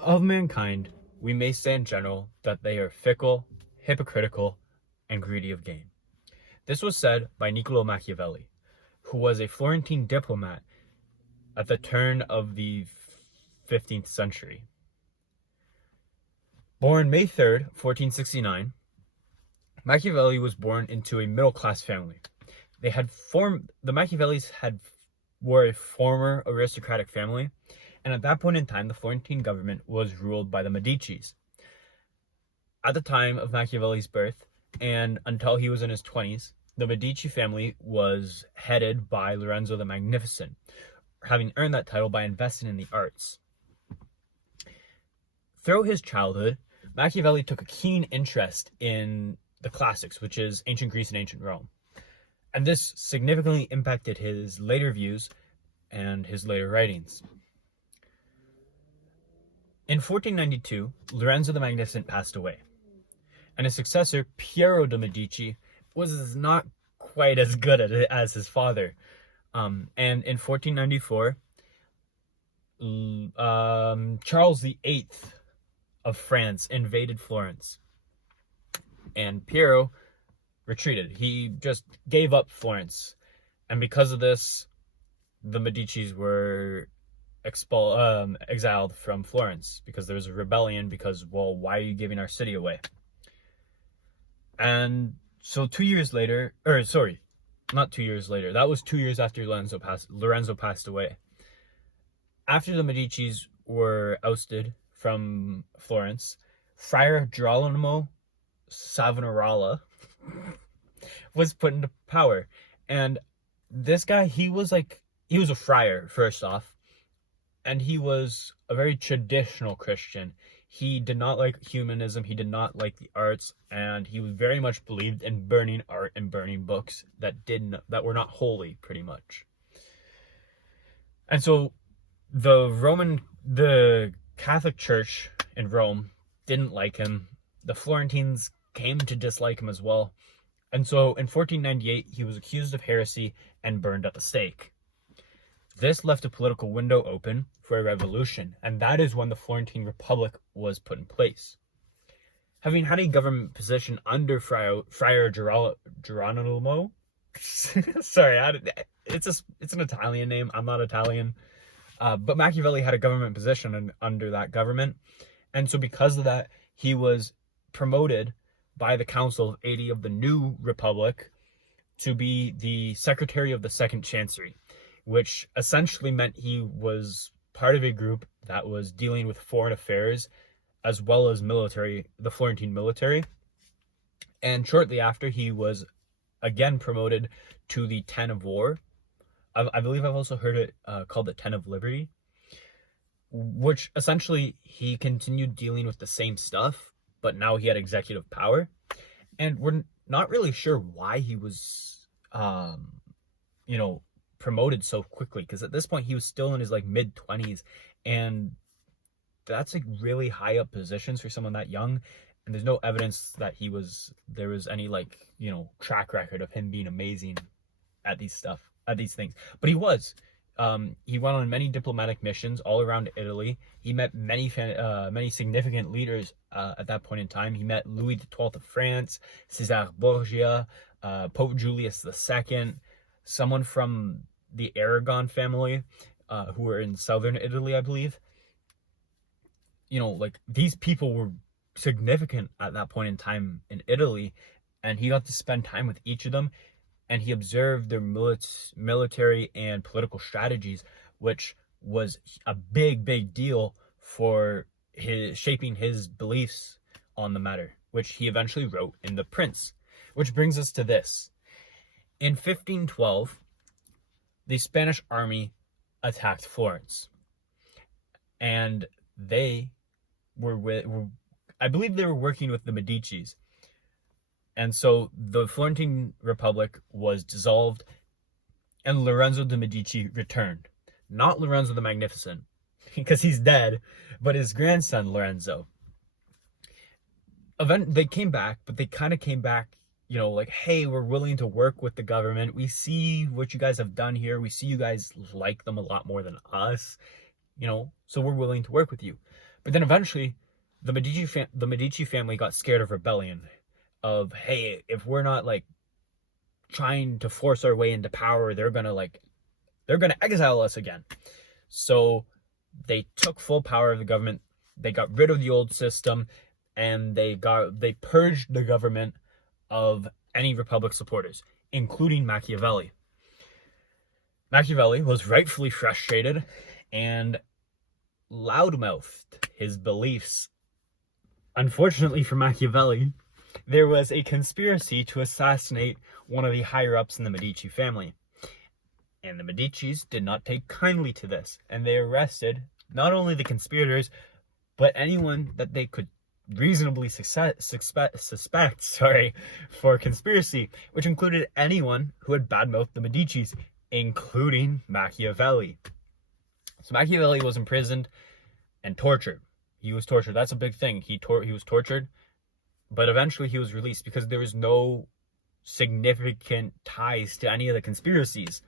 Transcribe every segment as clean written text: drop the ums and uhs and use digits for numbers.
Of mankind, we may say in general that they are fickle, hypocritical, and greedy of gain. This was said by Niccolo Machiavelli, who was a Florentine diplomat at the turn of the 15th century. Born May 3rd, 1469, Machiavelli was born into a middle-class family. The Machiavellis were a former aristocratic family, and at that point in time, the Florentine government was ruled by the Medicis. At the time of Machiavelli's birth, and until he was in his 20s, the Medici family was headed by Lorenzo the Magnificent, having earned that title by investing in the arts. Throughout his childhood, Machiavelli took a keen interest in the classics, which is ancient Greece and ancient Rome. And this significantly impacted his later views and his later writings. In 1492, Lorenzo the Magnificent passed away, and his successor, Piero de' Medici, was not quite as good at it as his father. And in 1494, Charles VIII of France invaded Florence, and Piero retreated. He just gave up Florence, and because of this, the Medicis were exiled from Florence because there was a rebellion because, well, why are you giving our city away? And so 2 years later, or sorry, not 2 years later, that was 2 years after Lorenzo passed away. After the Medicis were ousted from Florence, Friar Girolamo Savonarola was put into power. And this guy, he was a friar, first off, and he was a very traditional Christian. He did not like humanism, he did not like the arts, and he was very much believed in burning art and burning books that were not holy, pretty much. And so the Catholic Church in Rome didn't like him. The Florentines came to dislike him as well. And so in 1498, he was accused of heresy and burned at the stake. This left a political window open for a revolution, and that is when the Florentine Republic was put in place. Having had a government position under Friar Girolamo, sorry, it's an Italian name. I'm not Italian, but Machiavelli had a government position under that government, and so because of that, he was promoted by the Council of 80 of the new Republic to be the Secretary of the Second Chancery, which essentially meant he was part of a group that was dealing with foreign affairs as well as military, the Florentine military. And shortly after, he was again promoted to the Ten of War. I believe I've also heard it called the Ten of Liberty, which essentially he continued dealing with the same stuff, but now he had executive power. And we're not really sure why he was, promoted so quickly, because at this point he was still in his mid-20s, and that's really high up positions for someone that young, and there's no evidence that there was any track record of him being amazing at these things. But he was. He went on many diplomatic missions all around Italy. He met many significant leaders at that point in time. He met Louis XII of France, Cesare Borgia, Pope Julius II, someone from the Aragon family, who were in southern Italy, I believe. These people were significant at that point in time in Italy, and he got to spend time with each of them, and he observed their military and political strategies, which was a big deal for shaping his beliefs on the matter, which he eventually wrote in The Prince. Which brings us to this. In 1512, the Spanish army attacked Florence, and they I believe they were working with the Medicis. And so the Florentine Republic was dissolved, and Lorenzo de' Medici returned. Not Lorenzo the Magnificent, because he's dead, but his grandson, Lorenzo. They came back, but they kind of came back, hey, we're willing to work with the government. We see what you guys have done here. We see you guys like them a lot more than us. so we're willing to work with you. But then eventually, the Medici family got scared of rebellion, of, hey, if we're not like trying to force our way into power, they're gonna exile us again. So they took full power of the government. They got rid of the old system, and they purged the government of any Republic supporters, including Machiavelli. Machiavelli was rightfully frustrated and loudmouthed his beliefs. Unfortunately for Machiavelli, there was a conspiracy to assassinate one of the higher-ups in the Medici family. And the Medicis did not take kindly to this, and they arrested not only the conspirators, but anyone that they could reasonably suspect for conspiracy, which included anyone who had badmouthed the Medicis, including Machiavelli. So Machiavelli was imprisoned and tortured. He was tortured. That's a big thing. He was tortured, but eventually he was released because there was no significant ties to any of the conspiracies.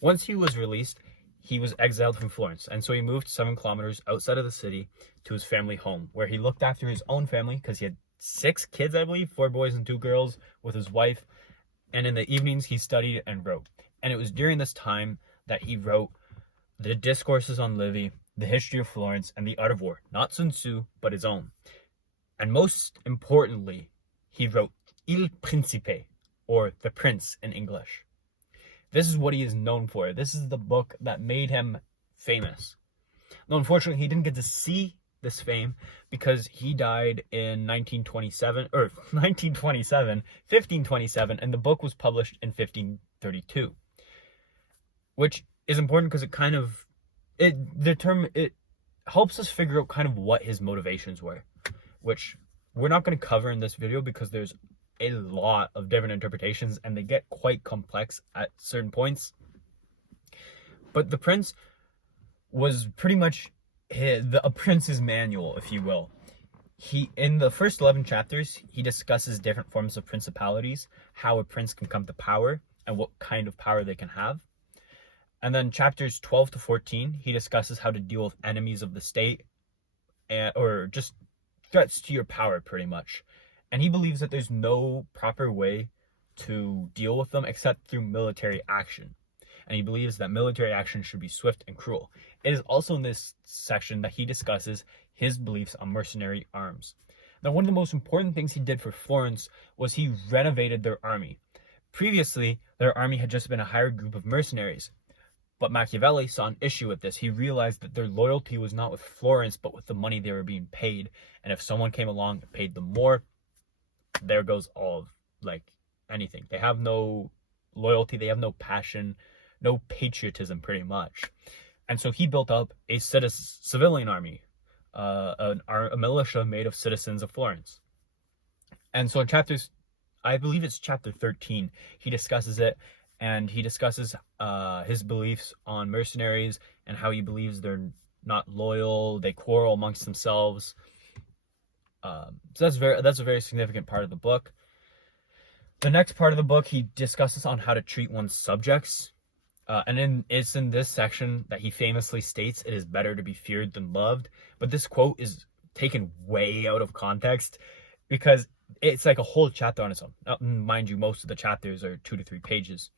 Once he was released, he was exiled from Florence, and so he moved 7 kilometers outside of the city to his family home, where he looked after his own family because he had 6 kids, I believe, 4 boys and 2 girls, with his wife. And in the evenings, he studied and wrote. And it was during this time that he wrote the Discourses on Livy, the History of Florence, and the Art of War. Not Sun Tzu, but his own. And most importantly, he wrote Il Principe, or The Prince in English. This is what he is known for. This is the book that made him famous. Though unfortunately, he didn't get to see this fame because he died in 1527, and the book was published in 1532. Which is important because it helps us figure out kind of what his motivations were, which we're not going to cover in this video because there's a lot of different interpretations and they get quite complex at certain points. But the Prince was pretty much a prince's manual, if you will. In the first 11 chapters, he discusses different forms of principalities, how a prince can come to power, and what kind of power they can have. And then chapters 12 to 14, he discusses how to deal with enemies of the state, or just threats to your power, pretty much. And he believes that there's no proper way to deal with them except through military action. And he believes that military action should be swift and cruel. It is also in this section that he discusses his beliefs on mercenary arms. Now, one of the most important things he did for Florence was he renovated their army. Previously, their army had just been a hired group of mercenaries. But Machiavelli saw an issue with this. He realized that their loyalty was not with Florence, but with the money they were being paid. And if someone came along and paid them more, there goes all of, anything. They have no loyalty, they have no passion, no patriotism, pretty much. And so he built up a civilian army, a militia made of citizens of Florence. And so in I believe it's chapter 13, he discusses it. And he discusses his beliefs on mercenaries and how he believes they're not loyal, they quarrel amongst themselves. So that's a very significant part of the book. The next part of the book, he discusses on how to treat one's subjects. It's in this section that he famously states, "It is better to be feared than loved." But this quote is taken way out of context because it's like a whole chapter on its own. Now, mind you, most of the chapters are 2 to 3 pages.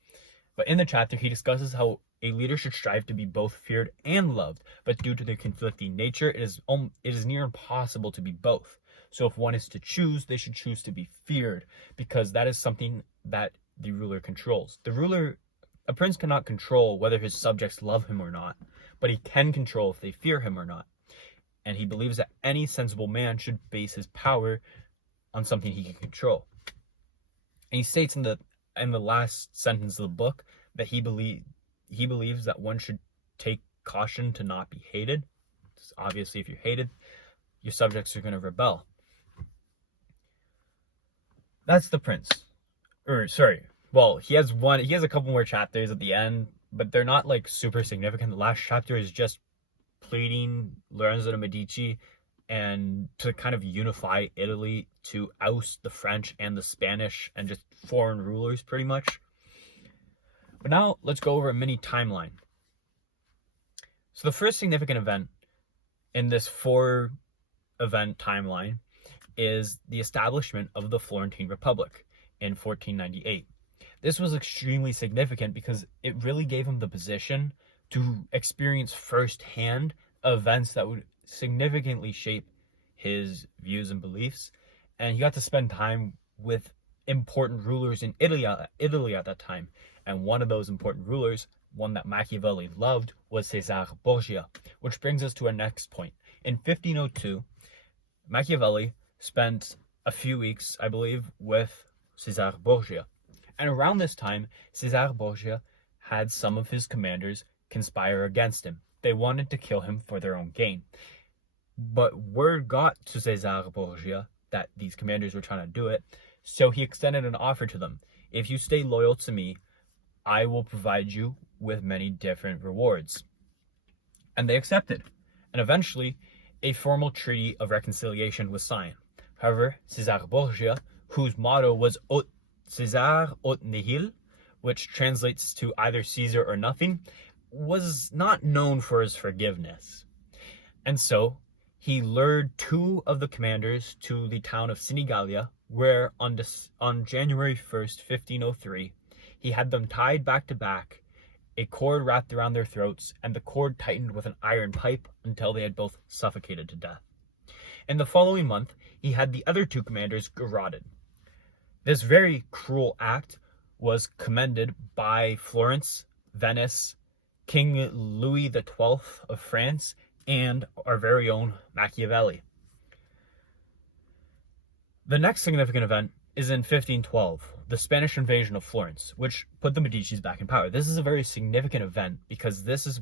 But in the chapter, he discusses how a leader should strive to be both feared and loved, but due to their conflicting nature, it is near impossible to be both. So if one is to choose, they should choose to be feared, because that is something that the ruler controls. A prince cannot control whether his subjects love him or not, but he can control if they fear him or not. And he believes that any sensible man should base his power on something he can control. And he states in the last sentence of the book that he believes that one should take caution to not be hated. Obviously, if you're hated, your subjects are going to rebel. That's the Prince. Well, he has a couple more chapters at the end, but they're not super significant. The last chapter is just pleading Lorenzo de' Medici and to kind of unify Italy, to oust the French and the Spanish and just foreign rulers, pretty much. But now let's go over a mini timeline. So the first significant event in this 4-event timeline is the establishment of the Florentine Republic in 1498. This was extremely significant because it really gave him the position to experience firsthand events that would significantly shape his views and beliefs, and he got to spend time with important rulers in Italy at that time. And one of those important rulers, one that Machiavelli loved, was Caesar Borgia, which brings us to our next point. In 1502, Machiavelli spent a few weeks, I believe, with Caesar Borgia. And around this time, Caesar Borgia had some of his commanders conspire against him. They wanted to kill him for their own gain. But word got to Caesar Borgia that these commanders were trying to do it, so he extended an offer to them. If you stay loyal to me, I will provide you with many different rewards. And they accepted. And eventually, a formal treaty of reconciliation was signed. However, Caesar Borgia, whose motto was Aut Caesar aut nihil, which translates to either Caesar or nothing, was not known for his forgiveness. And so, he lured 2 of the commanders to the town of Sinigalia, where on January 1st, 1503, he had them tied back to back, a cord wrapped around their throats, and the cord tightened with an iron pipe until they had both suffocated to death. In the following month, he had the other 2 commanders garroted. This very cruel act was commended by Florence, Venice, King Louis XII of France, and our very own Machiavelli. The next significant event is in 1512, the Spanish invasion of Florence, which put the Medicis back in power. This is a very significant event because this is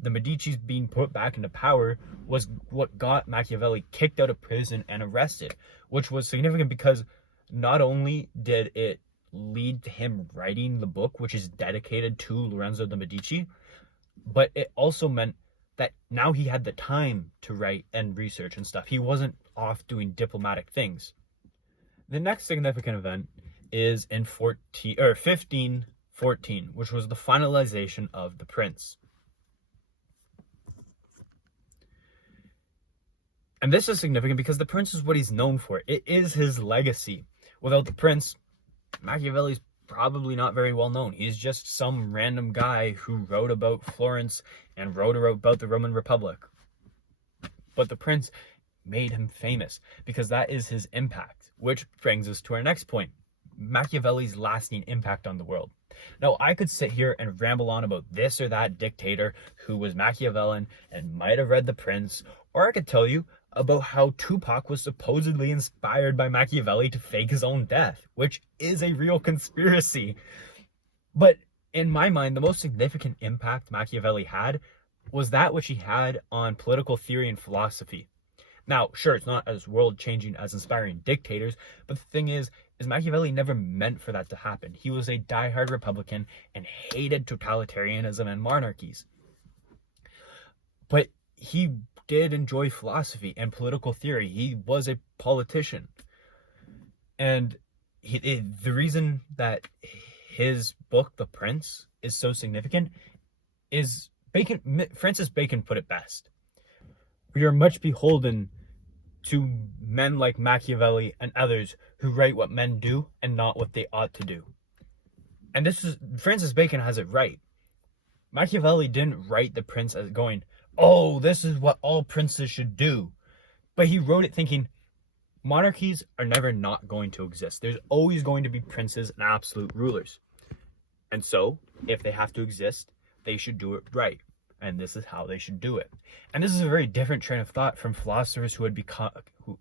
the Medicis being put back into power was what got Machiavelli kicked out of prison and arrested, which was significant because not only did it lead to him writing the book, which is dedicated to Lorenzo de' Medici, but it also meant that now he had the time to write and research and stuff. He wasn't off doing diplomatic things. The next significant event is in 1514, which was the finalization of The Prince. And this is significant because The Prince is what he's known for. It is his legacy. Without The Prince, Machiavelli's probably not very well known. He's just some random guy who wrote about Florence and wrote about the Roman Republic. But The Prince made him famous because that is his impact, which brings us to our next point, Machiavelli's lasting impact on the world. Now, I could sit here and ramble on about this or that dictator who was Machiavellian and might have read The Prince, or I could tell you about how Tupac was supposedly inspired by Machiavelli to fake his own death, which is a real conspiracy. But in my mind, the most significant impact Machiavelli had was that which he had on political theory and philosophy. Now, sure, it's not as world-changing as inspiring dictators, but the thing is Machiavelli never meant for that to happen. He was a diehard Republican and hated totalitarianism and monarchies. But he did enjoy philosophy and political theory. He was a politician. And the reason that his book, The Prince, is so significant is Francis Bacon put it best. We are much beholden to men like Machiavelli and others who write what men do and not what they ought to do. And Francis Bacon has it right. Machiavelli didn't write The Prince as going, oh, this is what all princes should do. But he wrote it thinking, monarchies are never not going to exist. There's always going to be princes and absolute rulers. And so, if they have to exist, they should do it right. And this is how they should do it. And this is a very different train of thought from philosophers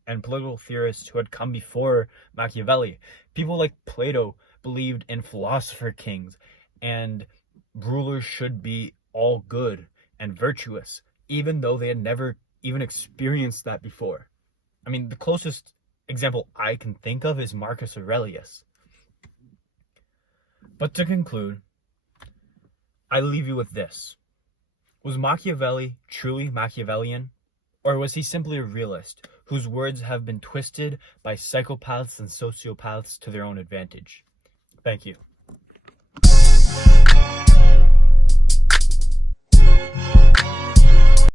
and political theorists who had come before Machiavelli. People like Plato believed in philosopher kings, and rulers should be all good and virtuous, even though they had never even experienced that before. I mean, the closest example I can think of is Marcus Aurelius. But to conclude, I leave you with this. Was Machiavelli truly Machiavellian? Or was he simply a realist whose words have been twisted by psychopaths and sociopaths to their own advantage? Thank you.